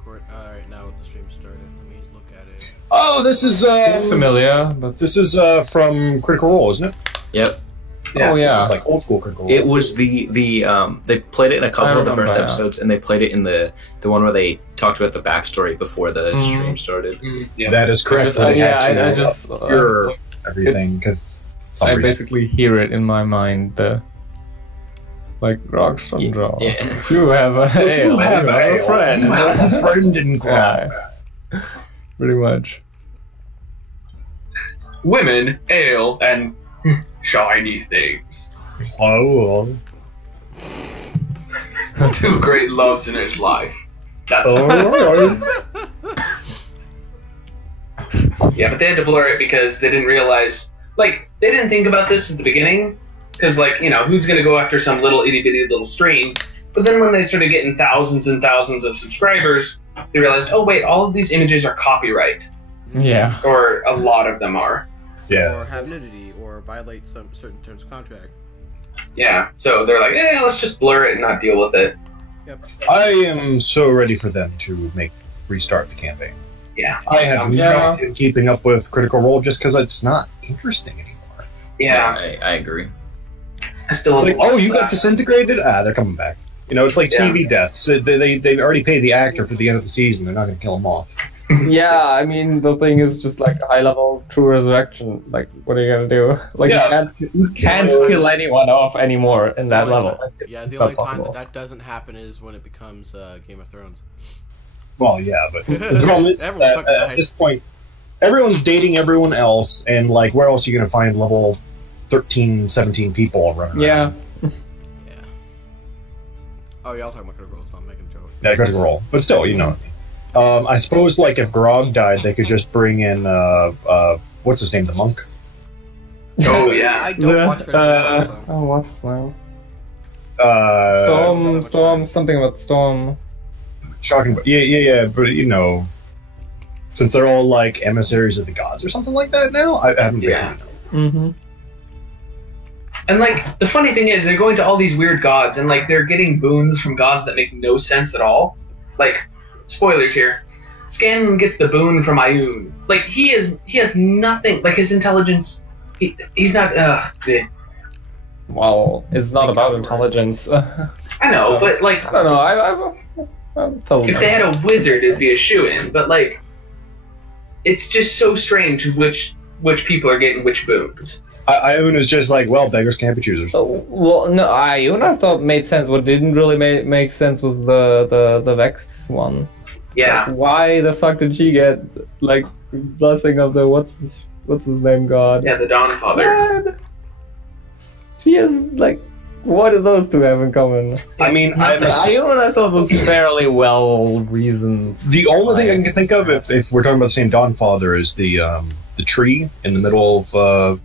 record. Alright, now the stream started. Let me look at it. Oh, this is It's familiar, but this is from Critical Role, isn't it? Yep. Yeah. Oh yeah, this is like old school Critical Role. It was the they played it in a couple of the first yeah. episodes, and they played it in the one where they talked about the backstory before the stream started. Yeah, that is correct. I just hear everything because I basically hear it in my mind. Like Rockstundra. Yeah. You have a hail. You have a friend. You have a friend in crime. Yeah. Pretty much. Women, ale, and shiny things. Oh. Two great loves in his life. That's Yeah, but they had to blur it because they didn't realize, like, they didn't think about this at the beginning, because, like, you know, who's going to go after some little itty-bitty little stream? But then when they started getting thousands and thousands of subscribers, they realized, oh, wait, all of these images are copyright. Yeah. Or a lot of them are. Yeah. Or have nudity, or violate some certain terms of contract. Yeah, so they're like, let's just blur it and not deal with it. Yep. I am so ready for them to restart the campaign. Yeah. I have no trouble keeping up with Critical Role just because it's not interesting anymore. Yeah. I agree. I still It's like, oh, you got disintegrated? Ah, they're coming back. You know, it's like TV deaths. They already paid the actor for the end of the season. They're not going to kill him off. Yeah, I mean, the thing is just like high level true resurrection. Like, what are you gonna do? Like, you can't kill anyone off anymore in that level. Yeah, the only time that doesn't happen is when it becomes Game of Thrones. Well, yeah, but the problem is that, at this point, everyone's dating everyone else, and like, where else are you gonna find level 13, 17 people running around? Yeah. Oh, y'all talking about Critical Role, so I'm making a joke. Yeah, Critical Role. But still, you know. I suppose, like, if Grog died, they could just bring in, what's his name, the monk? Oh, yeah. I don't watch Critical Role, so. Oh, what's his name? Storm, something about Storm. Shocking, but yeah, but, you know, since they're all, like, emissaries of the gods or something like that now, I haven't really known. Mm-hmm. And, like, the funny thing is, they're going to all these weird gods, and, like, they're getting boons from gods that make no sense at all. Like, spoilers here. Scanlan gets the boon from Ioun. Like, he has nothing. Like, his intelligence, he's not. Well, it's not about intelligence. I know, but like, I don't know. I'm totally. If they had a wizard, it'd be a shoo-in. But like, it's just so strange which people are getting which boons. Ioun is just like, well, beggars can't be choosers. Well, no, Ioun I thought made sense. What didn't really make sense was the Vex one. Yeah. Like, why the fuck did she get like blessing of the what's his name god? Yeah, the Dawnfather. What? She has like, what do those two have in common? I mean, Ioun I thought was fairly well reasoned. The only thing I can think of, if we're talking about the same Dawnfather, is the tree in the middle of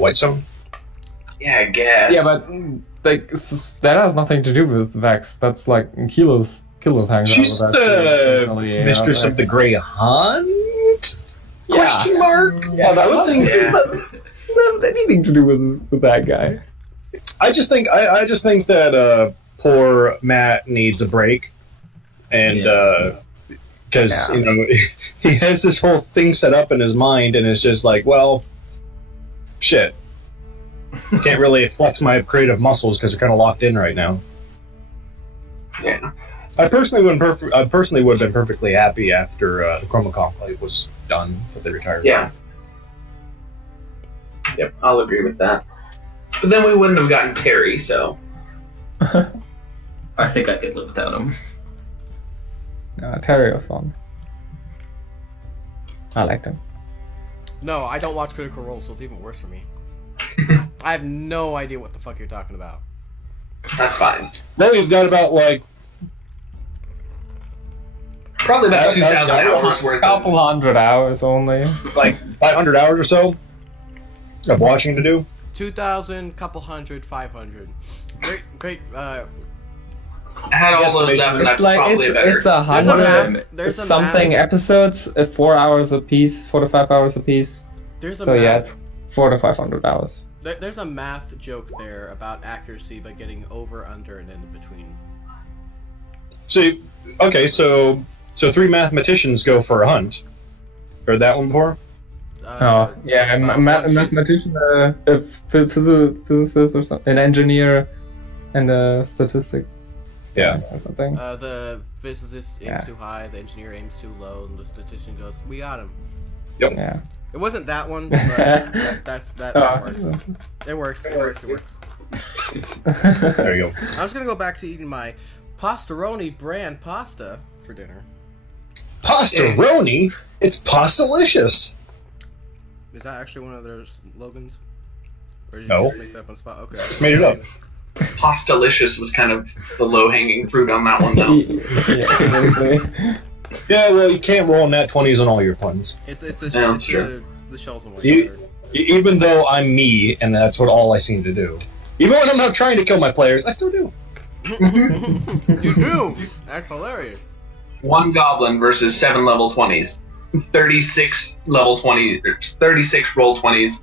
Whitestone. Yeah, I guess. Yeah, but like that has nothing to do with Vex. That's like Kilo's hangs She's out with the mistress of the Grey Hunt? Yeah. Question mark? Yeah, that would think doesn't have anything to do with that guy. I just think that poor Matt needs a break, and because you know he has this whole thing set up in his mind, and it's just like, well, shit, can't really flex my creative muscles because they're kind of locked in right now. Yeah. I personally would have been perfectly happy after the Chroma Conclave was done, but they retired. Yeah. Yep, I'll agree with that. But then we wouldn't have gotten Terry, so. I think I could live without him. Terry was fun. I liked him. No, I don't watch Critical Role, so it's even worse for me. I have no idea what the fuck you're talking about. That's fine. Then we've got about like probably about 2,000 hours worth. A couple hundred hours only. Like 500 hours or so of watching to do. 2,000, couple hundred, 500. Great. I had all those up, and that's like, probably a better. It's 100 something episodes, 4 hours a piece, 4 to 5 hours a piece. Yeah, it's 400 to 500 hours. There's a math joke there about accuracy by getting over, under, and in between. See, okay, so So 3 mathematicians go for a hunt. Heard that one before? Oh, yeah, a mathematician, a physicist or something, an engineer, and a statistic. Yeah. Or something. The physicist aims too high, the engineer aims too low, and the statistician goes, "We got him." Yep. Yeah. It wasn't that one, but that works. It works. It works. It works. There you go. I was gonna go back to eating my Pastaroni brand pasta for dinner. Pastaroni? It's Pastalicious. Is that actually one of their slogans? Or did you No. just make that up on the spot? Okay. Made it up. Pastalicious was kind of the low-hanging fruit on that one, though. Yeah, well, you can't roll nat 20s on all your puns. It's true. the shells and You- Even though I'm me, and that's what all I seem to do. Even when I'm not trying to kill my players, I still do. You do. That's hilarious. 1 goblin versus 7 level 20s. 36 level 20, 36 roll 20s.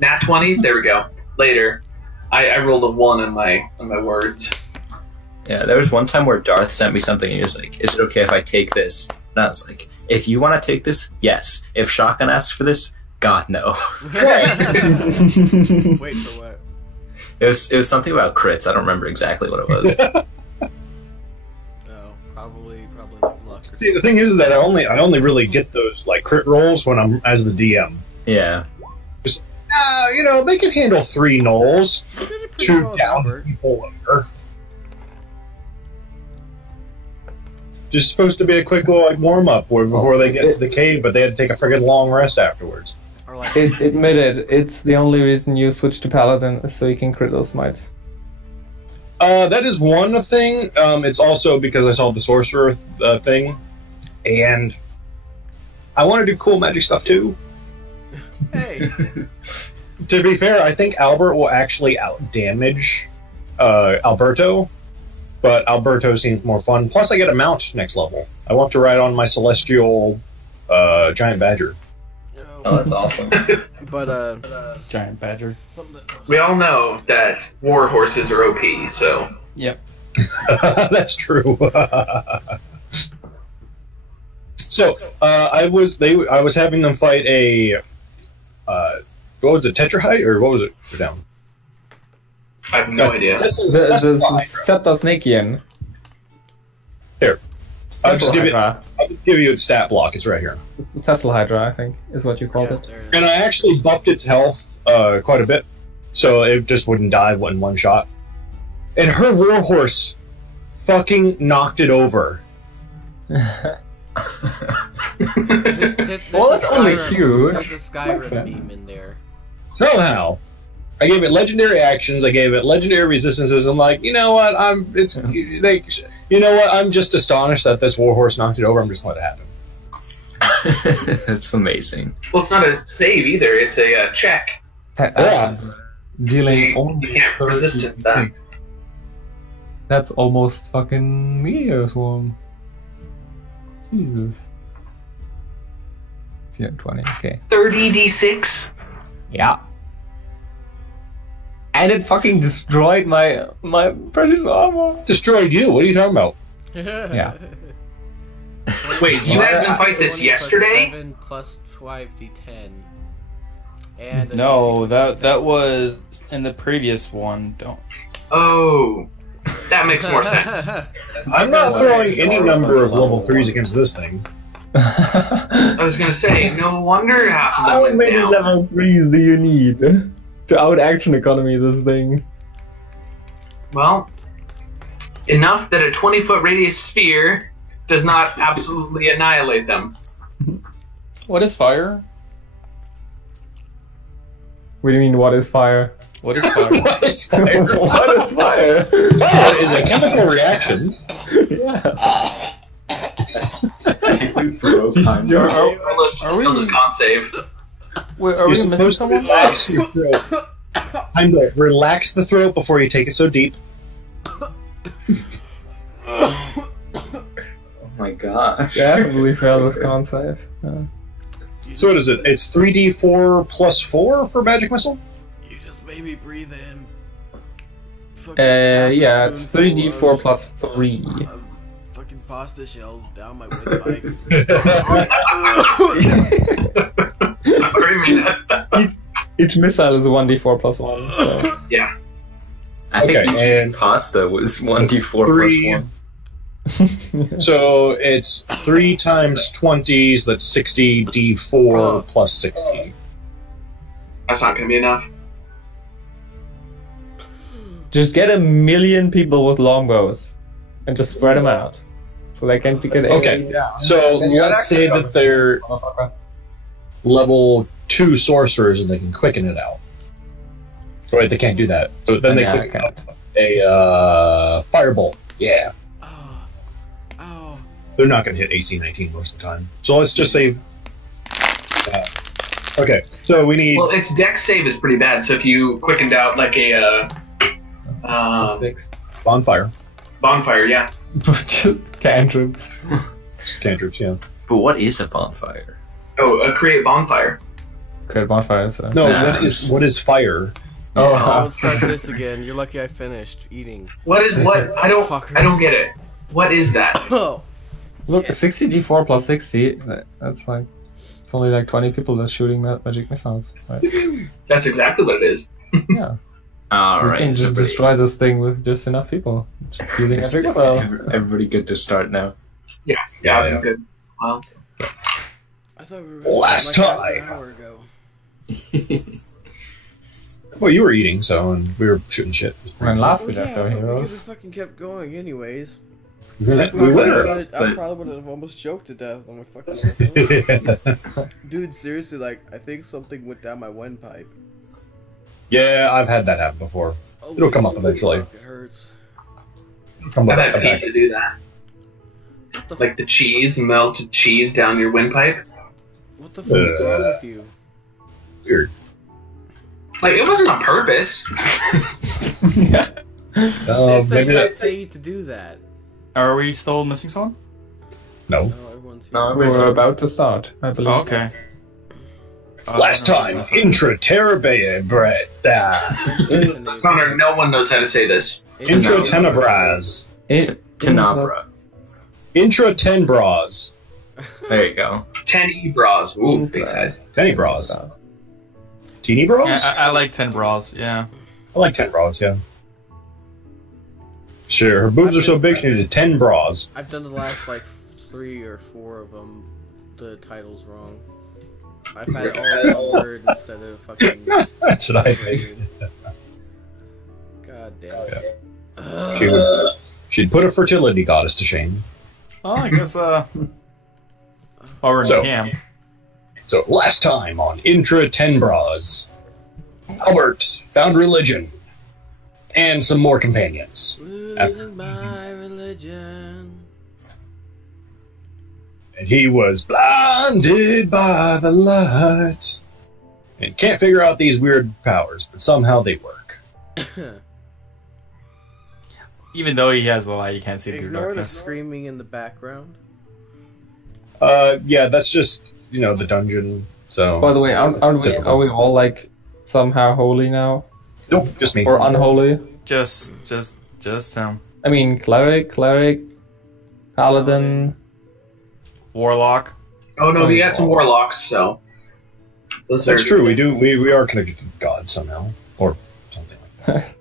Nat 20s, there we go. Later. I rolled a 1 on my words. Yeah, there was one time where Darth sent me something and he was like, "Is it okay if I take this?" And I was like, "If you want to take this, yes. If Shotgun asks for this, God, no." Wait for what? It was something about crits. I don't remember exactly what it was. Oh, probably like luck. Or See, the thing is that I only really get those like crit rolls when I'm as the DM. Yeah. You know, they can handle 3 knolls, You did it pretty 2 well, down, Albert. people over. Just supposed to be a quick little like warm up before they get to the cave, but they had to take a friggin' long rest afterwards. Or like, Admit it, it's the only reason you switch to Paladin is so you can crit those smites. That is one thing. It's also because I saw the sorcerer thing, and I want to do cool magic stuff too. hey, To be fair, I think Albert will actually out-damage Alberto, but Alberto seems more fun. Plus, I get a mount next level. I want to ride on my celestial giant badger. Oh, that's awesome. but Giant badger. We all know that war horses are OP, so... Yep. That's true. So I was having them fight a what was it, Tetrahite, or what was it? Go down. I have no idea. The Septasnakian. Here, I'll just give Hydra. you its stat block. It's right here. The Thessal Hydra, I think, is what you called yeah, it. there it is. And I actually buffed its health quite a bit, so it just wouldn't die in one shot. And her warhorse fucking knocked it over. There's Well, a it's only Skyrim- huge. There's a Skyrim Like that. meme in there. Somehow, I gave it legendary actions. I gave it legendary resistances. I'm like, you know what? You know what? I'm just astonished that this warhorse knocked it over. I'm just gonna let it happen. It's amazing. Well, it's not a save either, it's a check. Dealing You only can't 30 resistance that. hits. That's almost fucking Meteor Swarm. Jesus. It's 20, okay. 30d6? Yeah. And it fucking destroyed my precious armor. Destroyed you. What are you talking about? Yeah. Wait, you guys didn't fight this 20 yesterday? Plus 7 plus 5d10. And a No, DC that was in the previous one. Don't. Oh, that makes more sense. I'm not throwing any number of level 3s against this thing. I was gonna say, no wonder half of them How went many down. level 3s do you need to out-action economy this thing? Well, enough that a 20-foot radius sphere does not absolutely annihilate them. What is fire? What do you mean, what is fire? What is fire? What is fire? What is fire? Fire is a chemical reaction. Yeah. I think we broke time. Let's are we- kill this con save. Wait, are we You're missing supposed to someone? relax your throat. Time to relax the throat before you take it so deep. Oh my gosh. Definitely failed this con save. So what is it? It's 3d4 plus 4 for magic missile? You just made me breathe in. Yeah, it's 3d4 plus 3. Fucking pasta shells down my windpipe. Sorry, man. Each missile is a 1d4 plus 1. So. Yeah. I think Okay, each and pasta was 1d4 three- plus 1. So it's 3 times 20, so that's 60 d4 plus 60. That's not going to be enough. Just get 1 million people with longbows and just spread them out so they can pick it Okay, so let's say that they're level 2 sorcerers and they can quicken it out. So wait, they can't do that. So then they Yeah, quicken out a firebolt. Yeah. Oh. They're not going to hit AC 19 most of the time. So let's just say... okay, so we need... Well, its dex save is pretty bad, so if you quickened out like a 6. bonfire. bonfire, yeah. Just cantrips. Cantrips, yeah. But what is a bonfire? Oh, create bonfire. Create bonfires. So. No, Nah. what is fire? Oh, Don't start this again. You're lucky I finished eating. What is what? I don't get it. What is that? Oh. look, 60d4 plus 60. That's like it's only like 20 people that are shooting magic missiles, right? That's exactly what it is. Yeah. All So you right. can just destroy this thing with just enough people just using magic missile. Everybody good to start now. Yeah, Yeah. good. Well, I thought we were gonna Last start like half time. an hour ago. Well, you were eating, so, and we were shooting shit. When last we Well, left yeah, our but because heroes. it fucking kept going anyways. We I probably were. would have almost choked to death on my fucking myself. Dude, seriously, like, I think something went down my windpipe. Yeah, I've had that happen before. It'll come up eventually. Fuck, it hurts. Come I've on, had okay. pizza do that. What the, Like the cheese, melted cheese down your windpipe. what the fuck is wrong with you? Weird. Like, it wasn't on purpose. Yeah. It's Maybe like that. pay to do that. Are we still missing someone? No. No, everyone's here. No, We're about to start, I believe. Oh, okay. Last time, Intra-Tenebras. Conor, no one knows how to say this. Intra-Tenebras. Tenebra. Intra-Tenebras. There you go. 10 bras. Ooh, big size. Tenebras. Teeny bras? Yeah, I like 10 bras, yeah. I like 10 bras, yeah. Sure, her boobs are so big she needed 10 bras. I've done the last, like, 3 or 4 of them. The title's wrung. I've had all one word instead of fucking. That's what I think. God damn it. She'd put a fertility goddess to shame. Oh, I guess, we're in So- camp. So, last time on Intra-Tenebras, Albert found religion. And some more companions. Losing my religion. And he was blinded by the light. And can't figure out these weird powers, but somehow they work. Even though he has the light, you can't see through Ignore the darkness. screaming in the background. Yeah, that's just, the dungeon, so... By the way, are we typical. all like somehow holy now? Nope, just me. Or unholy? Just him. I mean, cleric, paladin. Warlock. Oh no, we got some warlocks, so. Those That's are- true, we are connected to God somehow. Or something like that.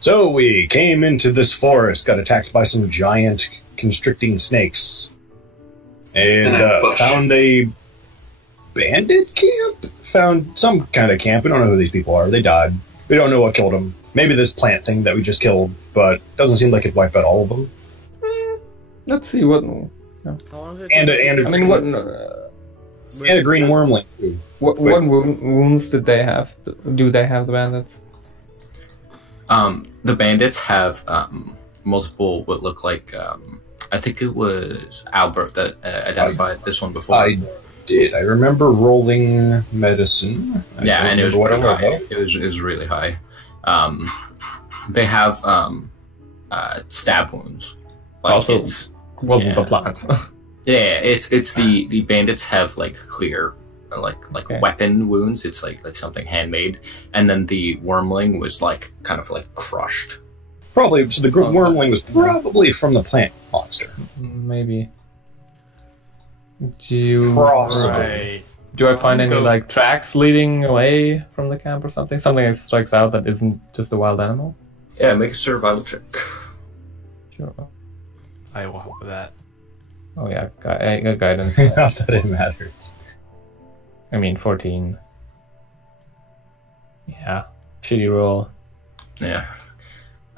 So we came into this forest, got attacked by some giant constricting snakes. And And a bush. found a bandit camp? Found some kind of camp. We don't know who these people are. They died. We don't know what killed them. Maybe this plant thing that we just killed, but doesn't seem like it wiped out all of them. Let's see what. How long did it And take? a, I mean, what? and a green wormling. too. What wounds did they have? Do they have the bandits? The bandits have multiple what look like. I think it was Albert that identified this one before. I did. I remember rolling medicine. I Yeah, don't and it was remember pretty what I high. rolled. It was really high. They have stab wounds. Like Also- it's, Wasn't Yeah. the plant? yeah, it's the bandits have like clear Okay. weapon wounds. It's like something handmade, and then the wormling was like kind of like crushed. Probably. So the wormling was probably from the plant monster. Maybe. Do Right. I find any Go- like tracks leading away from the camp or something? Something that strikes out that isn't just a wild animal? Yeah, make a survival check. Sure. I will help with that. Oh yeah, guidance. Not that it matters. I mean, 14. Yeah, shitty roll. Yeah.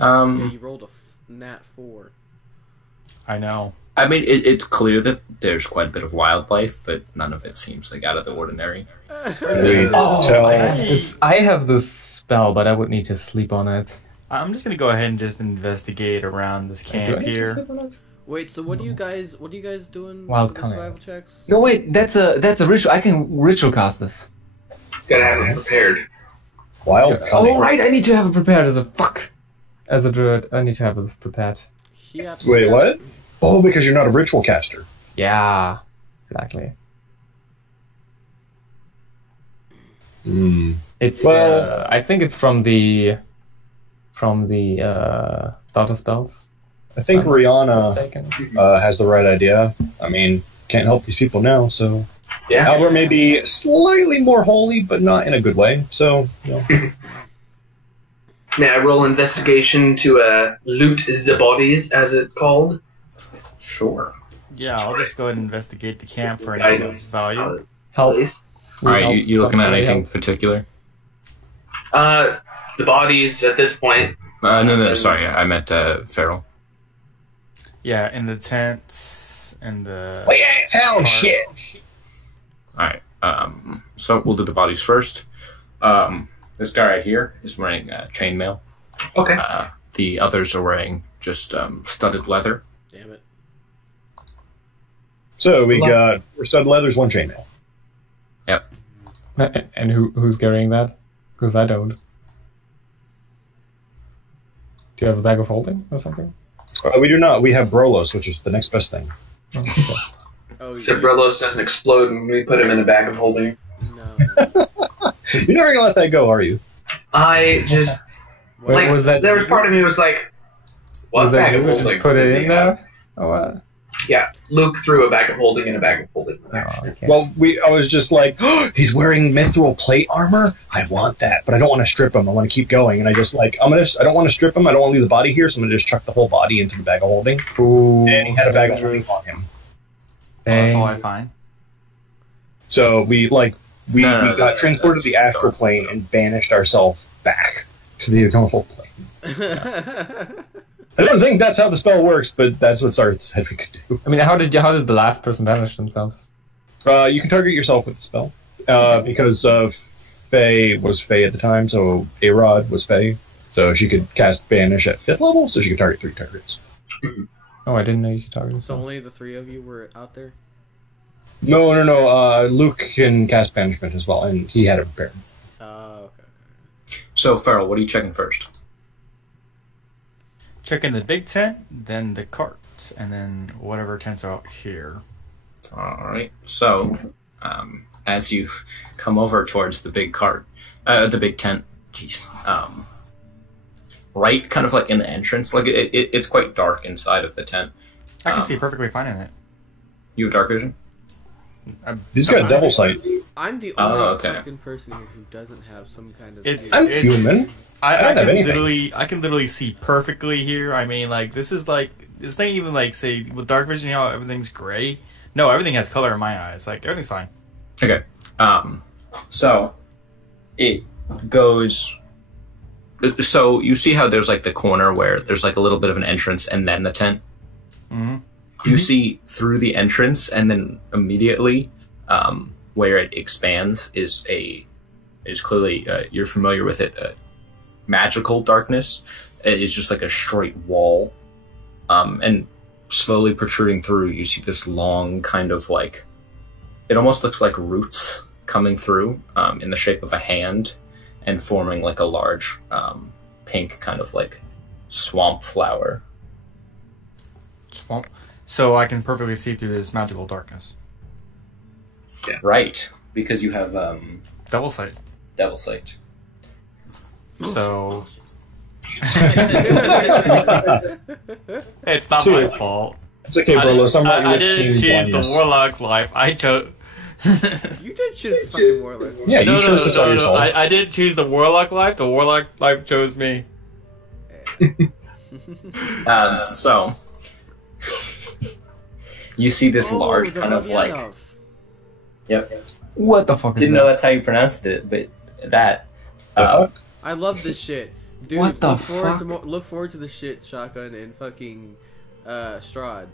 Yeah, you rolled a nat 4. I know. I mean, it's clear that there's quite a bit of wildlife, but none of it seems like out of the ordinary. I have this spell, but I would need to sleep on it. I'm just gonna go ahead and just investigate around this Do I camp need to here. sleep on it? Wait, so what are you guys doing? Wild with the cunning. survival checks? No, wait, that's a ritual. I can ritual cast this. Gotta have it prepared. Wild cunning. Oh right, I need to have it prepared as a druid. I need to have it prepared. Yeah. Wait, what? Oh, because you're not a ritual caster. Yeah, exactly. Hmm. It's Well- I think it's from the starter spells. I think I'm Rihanna mistaken. has the right idea. I mean, can't help these people now, so... Yeah. Albert may be slightly more holy, but not in a good way, so... You know. May I roll investigation to loot the bodies, as it's called? Sure. Yeah, I'll just go ahead and investigate the camp for anything of value. Help. Please. All right, you looking at Something anything helps. particular? The bodies at this point. No, sorry, I meant Feral. Yeah, in the tents and the. We ain't found shit! All right, so we'll do the bodies first. This guy right here is wearing chainmail. Okay. The others are wearing just studded leather. Damn it. So we got 4 stud leathers, 1 chainmail. Yep. And who's carrying that? Because I don't. Do you have a bag of holding or something? We do not. We have Brolos, which is the next best thing. Oh, okay. Oh, Except Brelos doesn't explode when we put him in a bag of holding. No. You're never gonna let that go, are you? I just Wait, like was that there was part of me was like, what was that bag of you holding? just put does it he in have? there? Oh, what? Yeah, Luke threw a bag of holding in a bag of holding. Oh, okay. Well, I was just like, oh, he's wearing mithril plate armor. I want that, but I don't want to strip him. I want to keep going, and I just like I don't want to strip him. I don't want to leave the body here, so I'm gonna just chuck the whole body into the bag of holding. Ooh, And he had a bag of holding on him. That's all I find. So we No, got that's- transported to the that's astral dark. plane and banished ourselves back to the normal plane. I don't think that's how the spell works, but that's what Sarth said we could do. I mean, how did the last person banish themselves? You can target yourself with the spell because Faye was Faye at the time, so A-Rod was Faye, so she could cast banish at 5th level, so she could target 3 targets. Oh, I didn't know you could target So yourself. only the 3 of you were out there? No. Luke can cast banishment as well, and he had it prepared. Okay. So Feral, what are you checking first? Checking the big tent, then the cart, and then whatever tents are out here. All right. So, as you come over towards the big cart, the big tent, jeez, right, kind of like in the entrance, like it's quite dark inside of the tent. I can see perfectly fine in it. You have dark vision? He's got devil sight. I'm the Oh, only okay. fucking person here who doesn't have some kind of... It's- I'm It's- human. I I don't have can anything. I can literally see perfectly here. I mean, like this is like it's not even like say with dark vision, you know, everything's gray. No, everything has color in my eyes. Like everything's fine. Okay. So it goes. So you see how there's like the corner where there's like a little bit of an entrance and then the tent. Mm-hmm. You see through the entrance and then immediately where it expands is clearly you're familiar with it. Magical darkness. It is just like a straight wall, and slowly protruding through, you see this long kind of like. It almost looks like roots coming through in the shape of a hand, and forming like a large pink kind of like swamp flower. Swamp. So I can perfectly see through this magical darkness. Right, because you have Double sight. devil sight. So It's not my fault. It's okay, Brolos. I didn't choose the warlock's life. I chose. You did choose the fucking warlock. Yeah, you chose to sell your soul. I didn't choose the warlock life. The warlock life chose me. So you see this large kind of like. Yep. What the fuck is Didn't that? know that's how you pronounced it, but that. I love this shit, dude. What the Look forward to the shit shotgun and fucking Strahd.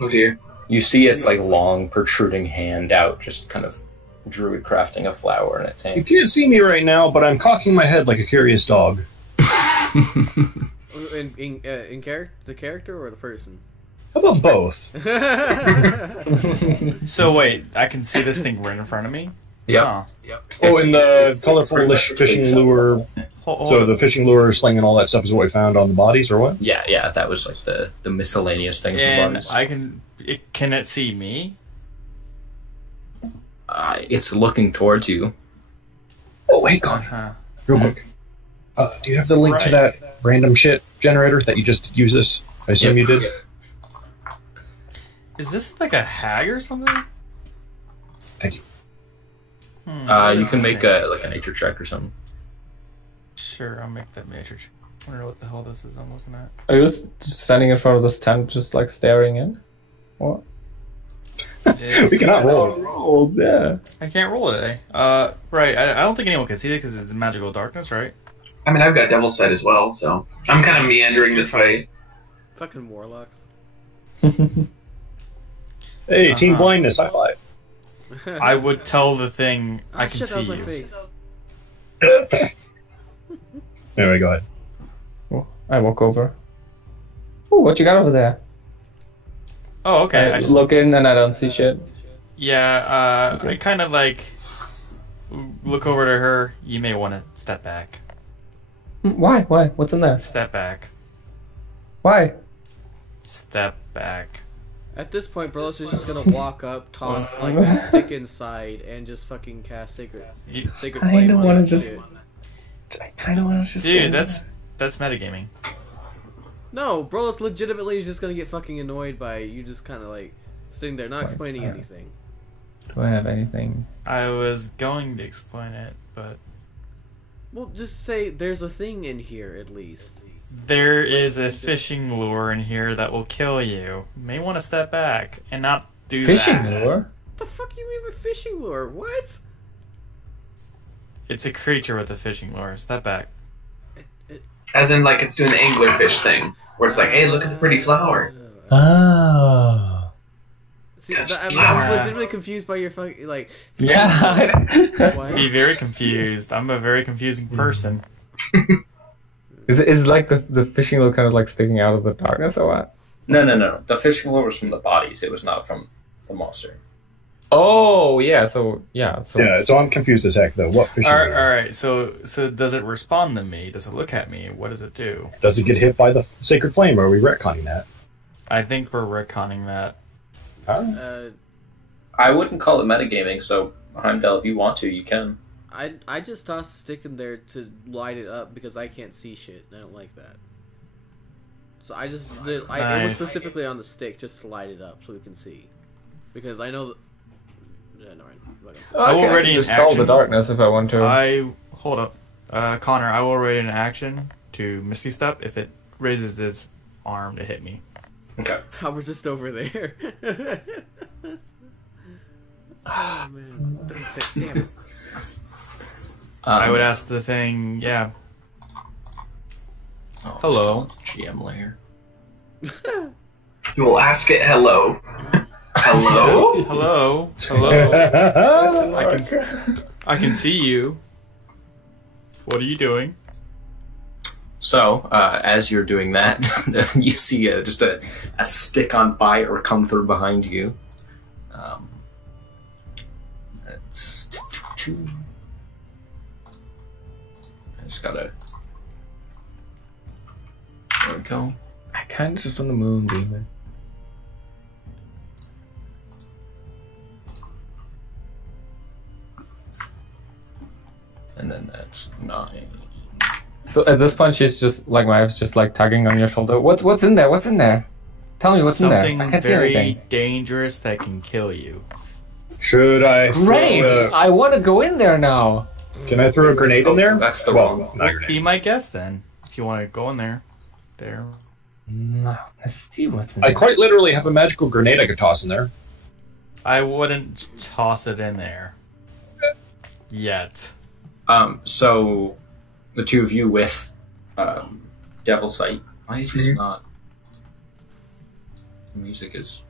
Oh dear. You see its like long protruding hand out, just kind of druid crafting a flower in its You hand. can't see me right now, but I'm cocking my head like a curious dog. In the character or the person? How about both? So wait, I can see this thing right in front of me. Yeah. Oh. Oh, and the colorful fishing lure. Hold So the fishing lure, sling, and all that stuff is what we found on the bodies, or what? Yeah, that was like the miscellaneous things. and And I can it see me? it's looking towards you. Oh, hey, Conor, Huh. real quick. Do you have the link to Right. that random shit generator that you just used this? I assume you did. Is this like a hag or something? Thank you. What You is can this make thing? like a nature check or something. Sure, I'll make that matrix. I wonder what the hell this is I'm looking at. Are you just standing in front of this tent, just like staring in? What? We cannot roll. Rolls, yeah. I can't roll it, eh? Right. I don't think anyone can see it because it's magical darkness, right? I mean, I've got Devil's Sight as well, so I'm kind of meandering this way. Fucking warlocks. Hey, team blindness, high five. I would tell the thing I Ah, can shit, that see was my you. face. Anyway, go ahead. Oh, I walk over. Oh, what you got over there? Oh, okay. I I just, look in and I don't see shit. yeah, I kind of like look over to her. You may want to step back. Why? Why? What's in there? Step back. Why? Step back. At this point, Brolos is just gonna walk up, toss like a stick inside, and just fucking cast sacred You- flame I don't on wanna that just- shit. I kind of want to just. Dude, that's metagaming. No, Brolos legitimately is just gonna get fucking annoyed by you just kind of like sitting there, not explaining anything. Do I have anything? I was going to explain it, but Well, just say there's a thing in here at least. there is a fishing lure in here that will kill you. You may want to step back and not do Fishing that. lure? What the fuck you mean by fishing lure? What? It's a creature with a fishing lure. Step back. As in, like, it's doing the anglerfish thing, where it's like, hey, look at the pretty flower. Oh. See, I was legitimately confused by your fucking like. Yeah. What? Be very confused. I'm a very confusing person. Is it like the fishing lure kind of like sticking out of the darkness or what? No. The fishing lure was from the bodies. It was not from the monster. Oh yeah, so Yeah, it's- so I'm confused as heck, though. What fishing All lure? right. So does it respond to me? Does it look at me? What does it do? Does it get hit by the sacred flame, or are we retconning that? I think we're retconning that. I wouldn't call it metagaming, so Heimdall, if you want to, you can. I just tossed a stick in there to light it up because I can't see shit. And I don't like that. So I just did. It was Nice. specifically on the stick just to light it up so we can see. Because I know. Yeah, no, I'm not gonna say. I will Okay, ready in dispel action. the darkness if I want to. Hold up, Connor. I will ready an action to Misty Step if it raises its arm to hit me. Okay. I was just over there. Oh man, doesn't fit. Damn it. I would ask the thing. Yeah. Oh, Hello. GM layer. You will ask it hello. Hello? Hello. Hello. I can see you. What are you doing? So, as you're doing that, you see just a stick on fire come through behind you. That's two. I just gotta. There we go. I kind of just on the moon, demon. And then that's 9. So at this point, she's just like my wife's just like tugging on your shoulder. What's in there? What's in there? Tell me what's in there. I can't see anything. Something very dangerous that can kill you. Should I? Great! I want to go in there now. Can I throw a grenade in there? That's the well, wrong. not a grenade. Be my guest then, if you want to go in there. There. No, let's see what's in there. I quite literally have a magical grenade I could toss in there. I wouldn't toss it in there. Yet. So the two of you with Devil Sight. Why is this not? The music is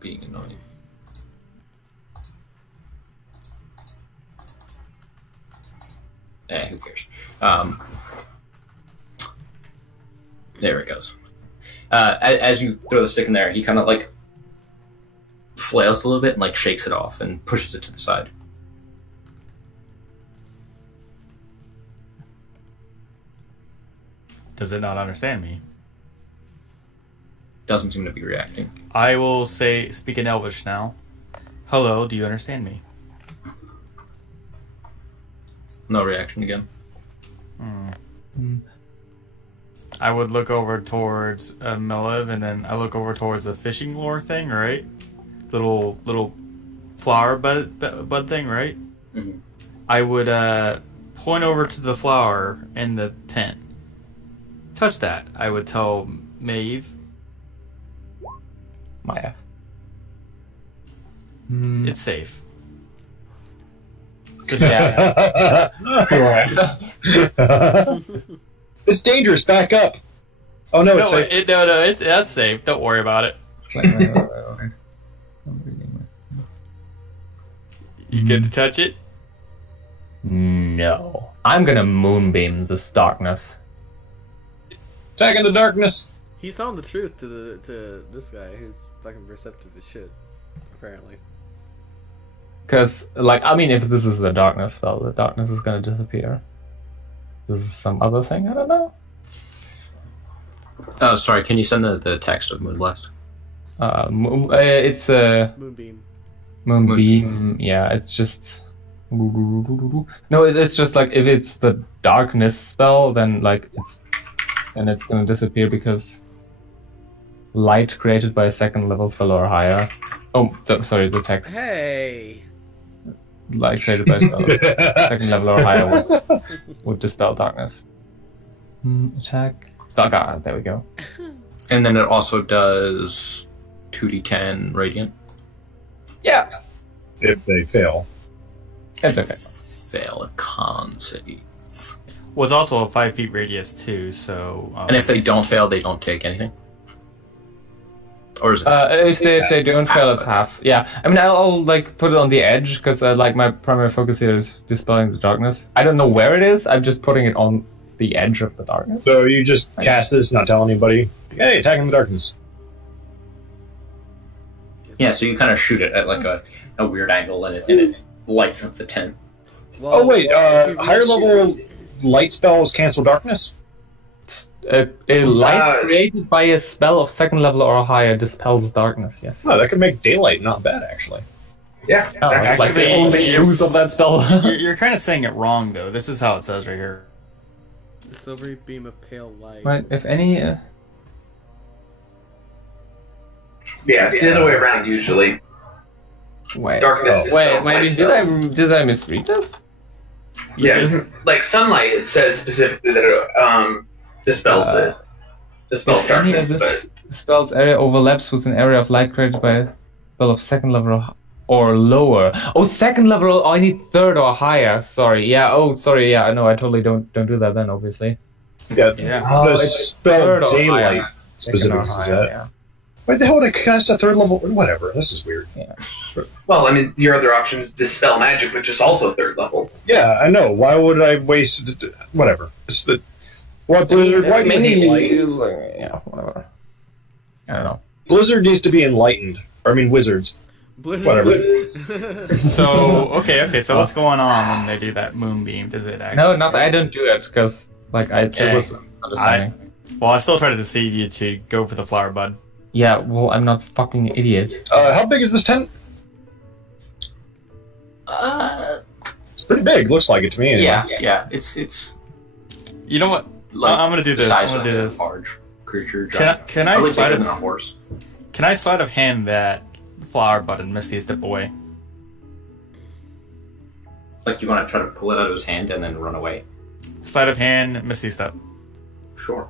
being annoying. Who cares? There it goes. As you throw the stick in there, he kind of like flails a little bit and like shakes it off and pushes it to the side. Does it not understand me? Doesn't seem to be reacting. I will speak in Elvish now. Hello, do you understand me? No reaction again. I would look over towards Melev, and then I look over towards the fishing lure thing, right? Little flower bud thing, right? Mm-hmm. I would point over to the flower in the tent. Touch that. I would tell Maeve. Maya. It's safe. Just yeah. It's dangerous. Back up. Oh no, it's safe. That's safe. Don't worry about it. You get to touch it? No. I'm gonna moonbeam this darkness. Attack in the darkness. He's telling the truth to this guy who's fucking perceptive as shit, apparently. Because, like, I mean, if this is the darkness spell, the darkness is gonna disappear. This is some other thing? I don't know. Oh, sorry. Can you send the text of Moonblast? It's a Moonbeam. moonbeam. Yeah, it's just. No, it's just like if it's the darkness spell, then like it's gonna disappear because light created by a second level spell or higher. Oh, sorry, the text. Hey. Light created by a spell second level or higher would dispel darkness. Attack. Ah, there we go. And then it also does 2d10 radiant. Yeah. If they fail. It's okay. Fail a con save. Well, it's also a 5 feet radius too, so. And if they don't fail, they don't take anything. Or is it? If they don't fail, it's half. Yeah, I mean, I'll like put it on the edge because like my primary focus here is dispelling the darkness. I don't know where it is. I'm just putting it on the edge of the darkness. So you just cast this, not tell anybody. Hey, attack in the darkness. Yeah, so you kind of shoot it at like a weird angle, and it lights up the tent. Well, Oh wait, higher level light spells cancel darkness. A light created by a spell of second level or higher dispels darkness. Yes. Oh, that could make daylight not bad actually. Yeah. Oh, it's like the only use of that spell. You're kind of saying it wrong though. This is how it says right here. The silvery beam of pale light. Right. If any. Yeah, it's the other way around usually. Wait. Darkness dispels light Did spells. I misread this? Yeah, like sunlight, it says specifically that it dispels it. Dispels If any of darkness, this but spell's area overlaps with an area of light created by a spell of second level or lower. Oh, second level. Oh, I need third or higher. Sorry. Yeah. Oh, sorry. Yeah. No, I totally don't do that then. Obviously. Yeah. Oh, The it's spell third or daylight higher. Second specifically or does higher, that. yeah. Why the hell would I cast a third level? Whatever. This is weird. well, I mean, your other option is dispel magic, which is also third level. Yeah, I know. Why would I waste? Whatever. It's the what Blizzard? Why do you hate light? Yeah. Whatever. I don't know. Blizzard needs to be enlightened. Or, I mean, wizards. Blizzard. Whatever. So okay. So what's going on when they do that moonbeam? Does it actually? No, not. I don't do it because like it was understanding. Well, I still try to deceive you to go for the flower bud. Yeah. Well, I'm not fucking idiot. How big is this tent? It's pretty big. Looks like it to me. Anyway. Yeah. It's You know what? I'm gonna do this. I'm gonna do this. Large creature. Can I slide than a horse? Can I sleight of hand that flower button, Misty, step away? Like you want to try to pull it out of his hand and then run away? Sleight of hand, Misty step. Sure.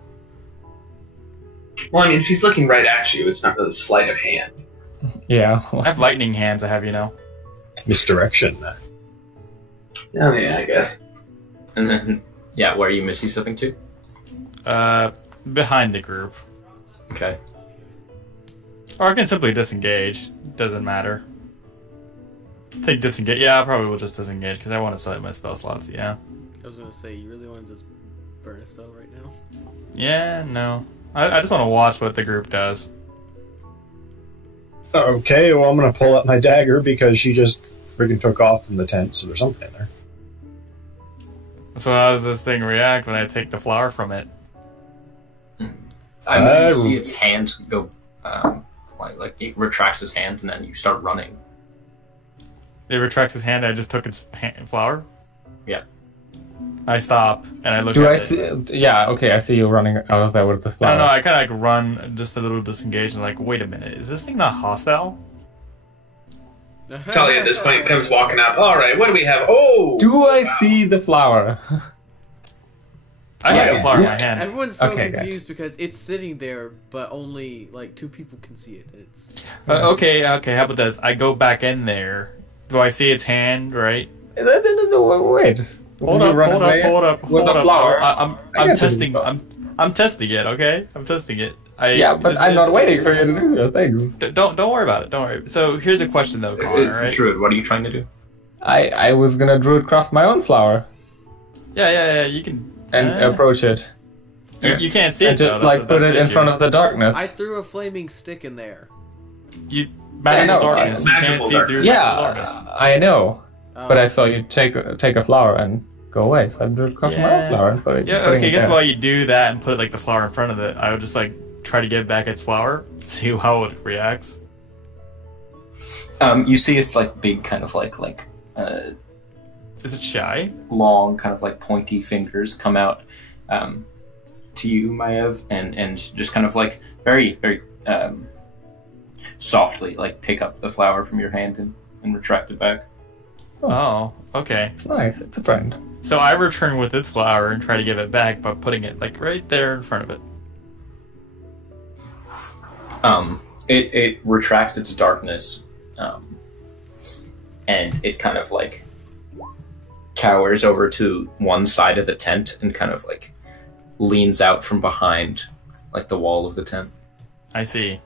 Well, I mean, if he's looking right at you, it's not really sleight of hand. Yeah. I have lightning hands. I have, you know. Misdirection. Oh yeah, I guess. And then, where are you Misty stepping to? Behind the group. Okay. Or I can simply disengage. Doesn't matter. I think disengage. Yeah, I probably will just disengage because I want to select my spell slots. Yeah. I was gonna say, you really want to just burn a spell right now? Yeah, no. I just want to watch what the group does. Okay, well, I'm going to pull out my dagger because she just friggin' took off from the tent, so there's something in there. So how does this thing react when I take the flower from it? I mean, you see its hand go, like it retracts his hand, and then you start running. It retracts his hand. I just took its flower. Yeah. I stop and I look. Do at I it. see? Yeah. Okay. I see you running out of there with the flower. No, I kind of like run just a little disengaged and like, wait a minute, is this thing not hostile? Talia at this point comes walking out. All right, what do we have? Oh, Do I see the flower? I have the flower in my hand. Everyone's so Okay, confused because it's sitting there, but only like 2 people can see it. It's Okay. How about this? I go back in there. Do I see its hand? Right. No, wait. Hold You up. run away with the flower. I'm testing. I'm testing it. Okay. I'm testing it. But I'm not waiting for you to do your things. Don't worry about it. Don't worry. So here's a question though, Conor. Right? Druid, what are you trying to do? I was gonna druidcraft my own flower Yeah. You can and approach it. You can't see it. And just though. like put it in front of the darkness. I threw a flaming stick in there. Magical I know, darkness. You can't see through magical darkness. I know. But I saw you take a flower and go away, so I druidcraft my own flower and put it. Okay. Guess why you do that and put like the flower in front of it? I would just like try to give back its flower, see how it reacts. You see its like big kind of like Is it shy? long kind of like pointy fingers come out to you, Maev, and just kind of like very, very softly like pick up the flower from your hand and retract it back. Oh, okay. It's nice. It's a friend. So I return with its flower and try to give it back by putting it like right there in front of it. It retracts its darkness, and it kind of like cowers over to one side of the tent and kind of like leans out from behind like the wall of the tent. I see.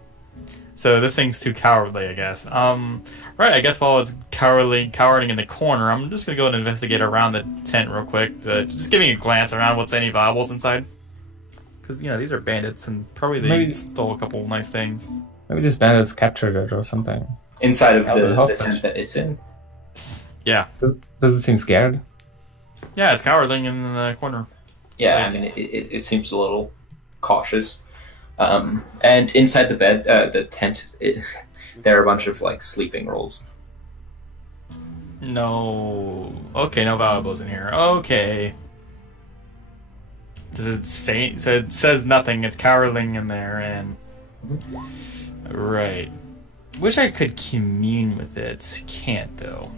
So this thing's too cowardly, I guess. Right, I guess while it's cowering in the corner, I'm just gonna go and investigate around the tent real quick. Just giving a glance around what's any valuables inside. Because, these are bandits, and probably they stole a couple nice things. Maybe these bandits captured it or something. Inside of the tent that it's in. Yeah. Does it seem scared? Yeah, it's cowering in the corner. Yeah, I mean, it seems a little cautious. And inside the bed, the tent, there are a bunch of like sleeping rolls. No. Okay, no valuables in here. Okay. Does it say? So it says nothing. It's cowering in there, and right. Wish I could commune with it. Can't though.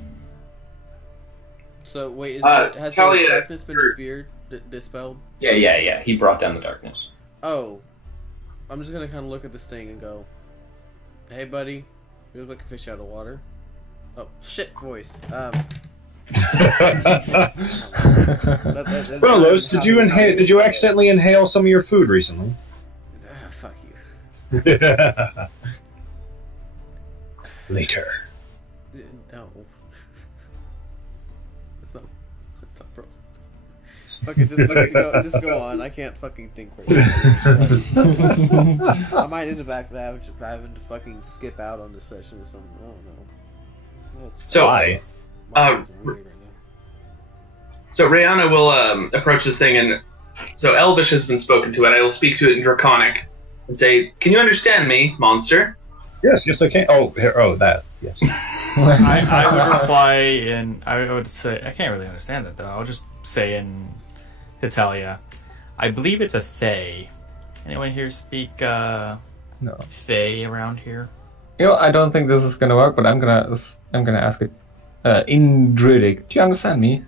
So wait, has the darkness been dispelled? Yeah. He brought down the darkness. Oh, I'm just gonna kind of look at this thing and go, "Hey, buddy, you look like a fish out of water." Oh shit, voice. Rolos, did you accidentally inhale some of your food recently? Fuck you. Later. No. It's not bro. Fucking just go on. I can't fucking think right now. I might end up having to fucking skip out on this session or something. I don't know. So why? So Rihanna will approach this thing, and so Elvish has been spoken to it. I will speak to it in Draconic and say, "Can you understand me, monster?" Yes, I can. That. Yes. I would reply in. I would say I can't really understand that though. I'll just say in Italia, I believe it's a Fae. Anyone here speak No. Fae around here? You know, I don't think this is gonna work, but I'm gonna ask it in Druidic. Do you understand me?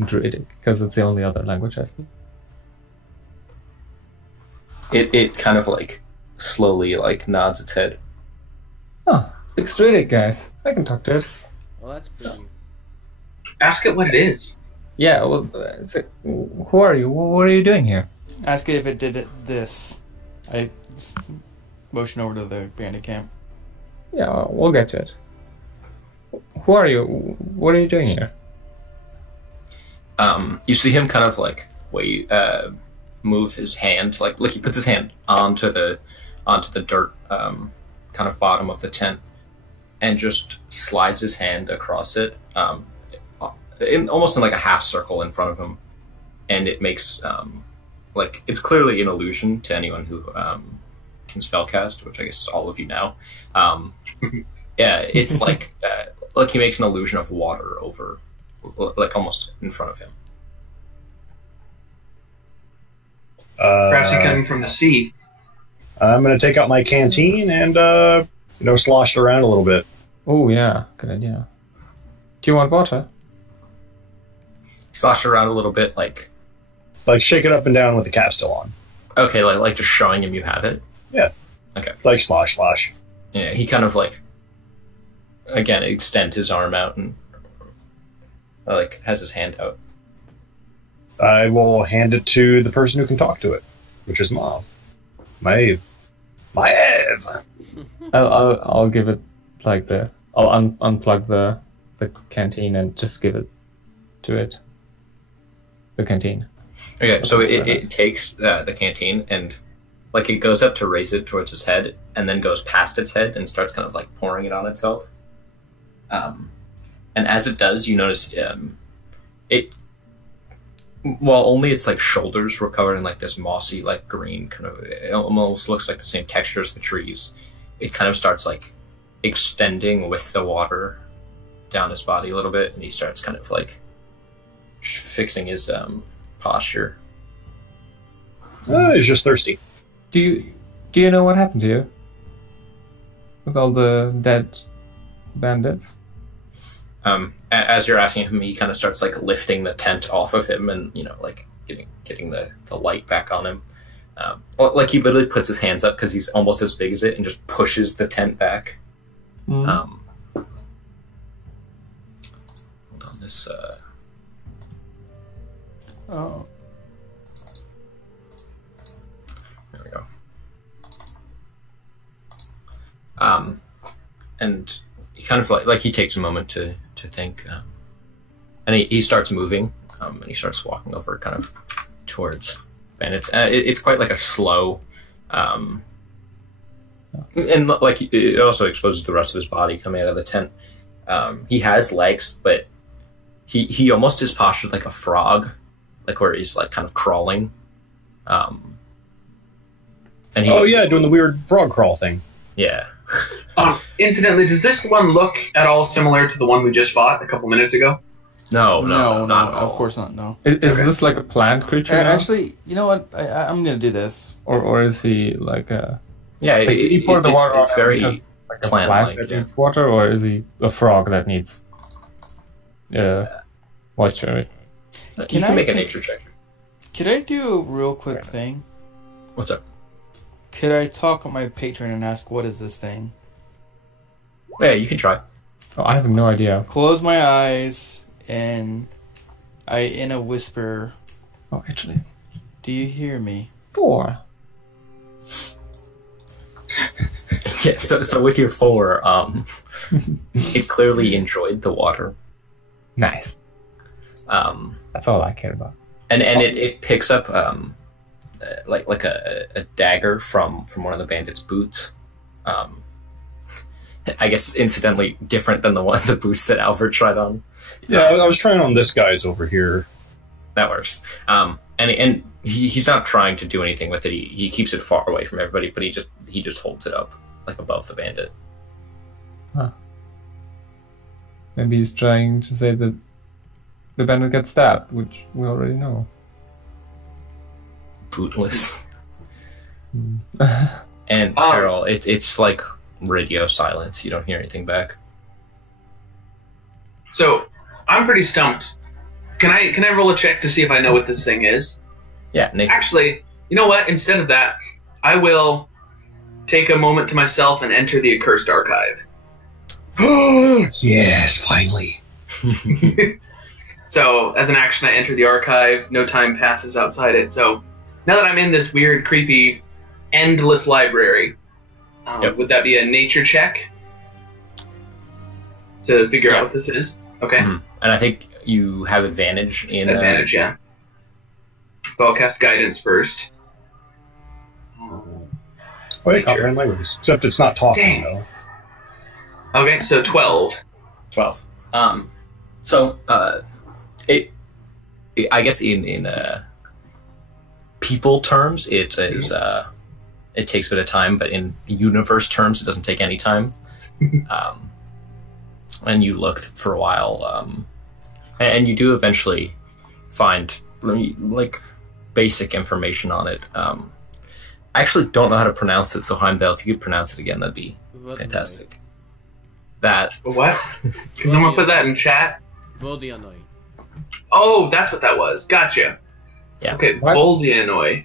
Druidic, because it's the only other language I speak. It kind of like slowly like nods its head. Oh, speaks Druidic, guys. I can talk to it. Well, that's pretty. Ask it what it is. Yeah, well, who are you? What are you doing here? Ask it if it did this. I motion over to the bandit camp. Yeah, we'll get to it. Who are you? What are you doing here? You see him kind of like move his hand, like he puts his hand onto the dirt, kind of bottom of the tent, and just slides his hand across it, almost in like a half circle in front of him, and it makes like it's clearly an illusion to anyone who can spellcast, which I guess is all of you now. Yeah, it's like he makes an illusion of water over, like almost in front of him. Perhaps it coming from the sea. I'm going to take out my canteen and, slosh it around a little bit. Oh yeah, good idea. Do you want water? Slosh it around a little bit, like shake it up and down with the cap still on. okay, like just showing him you have it. Yeah. Okay. Like slosh. Yeah, he kind of like again extend his arm out and like has his hand out. I will hand it to the person who can talk to it, which is Mom. Maeve. I'll give it like I'll unplug the canteen and just give it to it. The canteen. Okay, so it takes the canteen and like it goes up to raise it towards his head and then goes past its head and starts kind of like pouring it on itself. And as it does, you notice it. While only its like shoulders were covered in like this mossy like green kind of, it almost looks like the same texture as the trees. It kind of starts like extending with the water down his body a little bit, and he starts kind of like fixing his posture. He's just thirsty. Do you know what happened to you? With all the dead bandits? As you're asking him, he kind of starts like lifting the tent off of him, and like getting the light back on him. Like he literally puts his hands up because he's almost as big as it, and just pushes the tent back. Mm. Hold on, this. Oh. There we go. And he kind of like he takes a moment to think, and he starts moving, and he starts walking over kind of towards bandits. It's quite like a slow, and like it also exposes the rest of his body coming out of the tent. He has legs, but he almost is postured like a frog, like where he's like kind of crawling. And doing the weird frog crawl thing. Yeah. Incidentally, does this one look at all similar to the one we just fought a couple minutes ago? No, No, not at all. of course not. No. Is Okay. this like a plant creature? now? Actually, you know what? I'm gonna do this. Or is he like a Yeah, like, did he pour the water it's on him very because, like a plant-like, plant that yeah. needs water, or is he a frog that needs moisture? You Can can I make a take- nature check. Could I do a real quick thing? What's up? Could I talk with my patron and ask what is this thing? Yeah, you can try. Oh, I have no idea. Close my eyes and in a whisper, Oh, actually, do you hear me? 4. Yeah, so with your 4, it clearly enjoyed the water. Nice. That's all I care about. And it picks up like a dagger from one of the bandits' boots. I guess incidentally different than the boots that Albert tried on. Yeah, I was trying on this guy's over here. That works. And he's not trying to do anything with it. He keeps it far away from everybody, but he just holds it up like above the bandit. Maybe he's trying to say that the bandit gets stabbed, which we already know. Bootless. And Carol, it's like radio silence. You don't hear anything back. So, I'm pretty stumped. Can I roll a check to see if I know what this thing is? Yeah, Nick. Actually, you know what? Instead of that, I will take a moment to myself and enter the accursed archive. Yes, finally. So, as an action, I enter the archive. No time passes outside it. So, now that I'm in this weird, creepy, endless library, would that be a nature check to figure out what this is? Okay. Mm-hmm. And I think you have advantage in... Advantage, yeah. So I'll cast guidance first. Wait, comprehend languages. Except it's not talking, though. Okay, so 12. 12. I guess in people terms, it is it takes a bit of time, but in universe terms, it doesn't take any time. And you look for a while, and you do eventually find like basic information on it. I actually don't know how to pronounce it, so Heimdall, if you could pronounce it again, that'd be fantastic. That what? Can someone put that in chat? Voldianoi. Oh, that's what that was. Gotcha. Yeah. Okay, Voldianoi.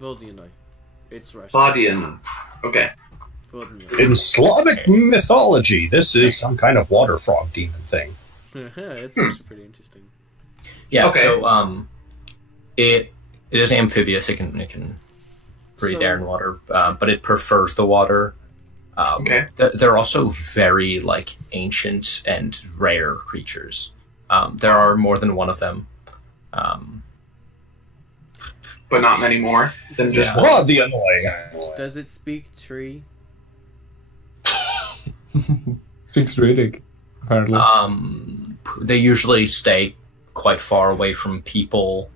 Voldianoi. It's Russian. Vodian. Okay. Voldianoi. In Slavic mythology, this is some kind of water frog demon thing. It's actually pretty interesting. Yeah. Okay. So it is amphibious. It can breathe air and water, but it prefers the water. Okay. They're also very ancient and rare creatures. There are more than one of them. But not many more than just one. Oh, the annoying. Does it speak tree? Speaks Druidic, apparently. They usually stay quite far away from people.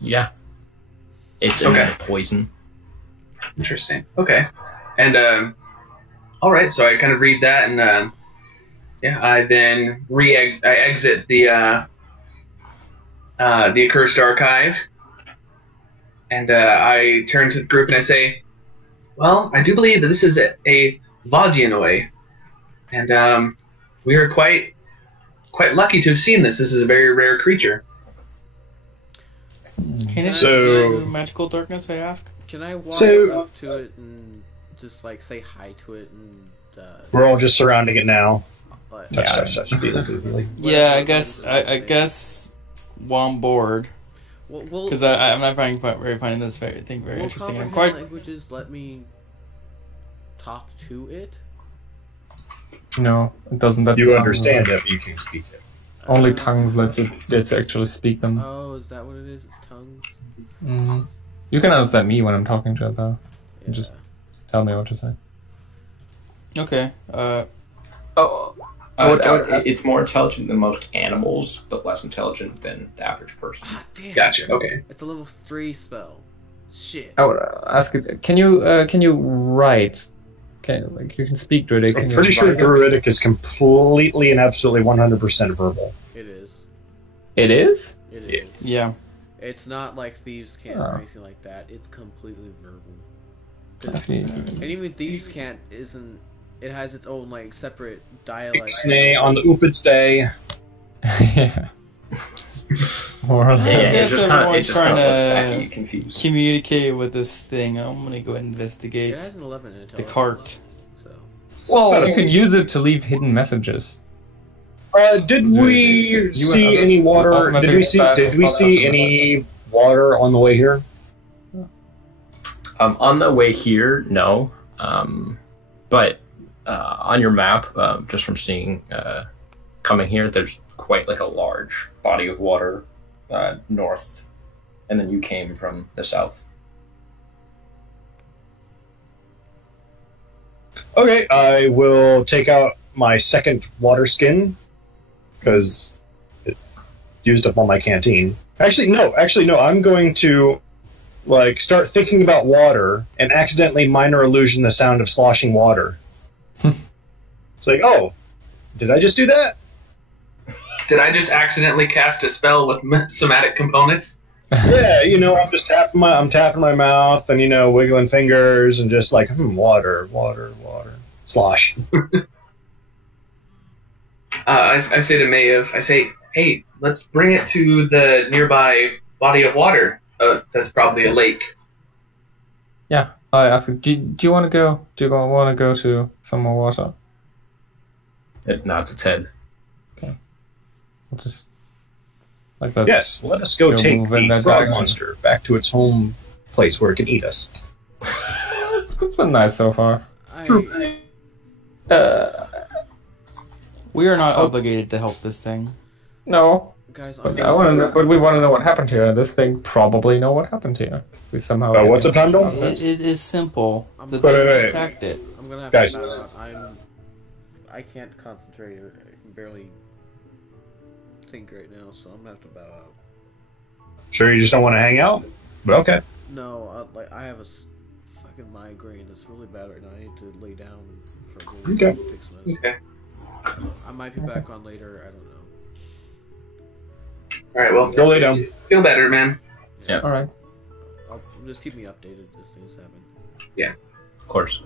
Yeah. It's immune to poison. Interesting. Okay. And, alright, so I kind of read that, and, I then I exit the accursed archive, and, I turn to the group and I say, well, I do believe that this is a Vodianoi, and, we are quite lucky to have seen this. This is a very rare creature. Can it So- do magical darkness, I ask? Can I walk So- up to it and just say hi to it and We're all just surrounding it now. what? Touch, touch, touch. Yeah, I guess while I'm bored, Well, because I'm not finding this very interesting. And I'm quite languages let me talk to it. No, it doesn't. That's You tongues. understand it, but you can't speak it. Only tongues lets actually speak them. Oh, is that what it is? It's tongues. Mm-hmm. You can understand me when I'm talking to it, though. Yeah. Just tell me what to say. okay. It's more intelligent than most animals, but less intelligent than the average person. Ah, damn. Gotcha, okay. It's a level 3 spell. Shit. I would ask it. Can you write? You can speak Druidic. I'm pretty sure Druidic is completely and absolutely 100% verbal. It is. It is. It is. Yeah. It's not like Thieves' Cant or anything like that. It's completely verbal. And even Thieves' Cant isn't. It has its own separate dialect. Ixnay on the Upid's day. Yeah. More or less. Yeah, guess it just everyone's kind of trying looks to back at you confused. Communicate with this thing. I'm gonna go ahead and investigate It has an 11 in the intelligence. cart. So. Well, you can use it to leave hidden messages. Did we see any water? Did we see any water on the way here? On the way here, no. But on your map, just from seeing coming here, there's quite a large body of water north, and then you came from the south. Okay, I will take out my second water skin because it used up all my canteen. Actually, no. I'm going to start thinking about water and accidentally minor illusion the sound of sloshing water. It's like, oh, did I just do that? Did I just accidentally cast a spell with somatic components? Yeah, I'm just tapping my mouth and wiggling fingers and just like water, slosh. I say to Maeve, hey, let's bring it to the nearby body of water. That's probably a lake. Yeah, I ask him, do you want to go? Do you want to go to some more water? It nods its head. Okay. We'll just like that. Yes, let us go take the frog monster back to its home place where it can eat us. It's been nice so far. We are not obligated to help this thing. No. Guys, But we want to know what happened here. This thing probably know what happened here. We somehow. What's the bundle? It is simple. The Wait. thing attacked it. I'm gonna have Guys. to bow out. I can't concentrate. I can barely think right now, so I'm gonna have to bow out. Sure, you just don't want to hang out? But okay. No, I have a fucking migraine that's really bad right now. I need to lay down for a Okay. minute. Take some medicine. Okay. I might be back on later. I don't know. All right. Well, Go lay down. feel better, man. Yeah. All right. Just keep me updated as things happen. Yeah. Of course.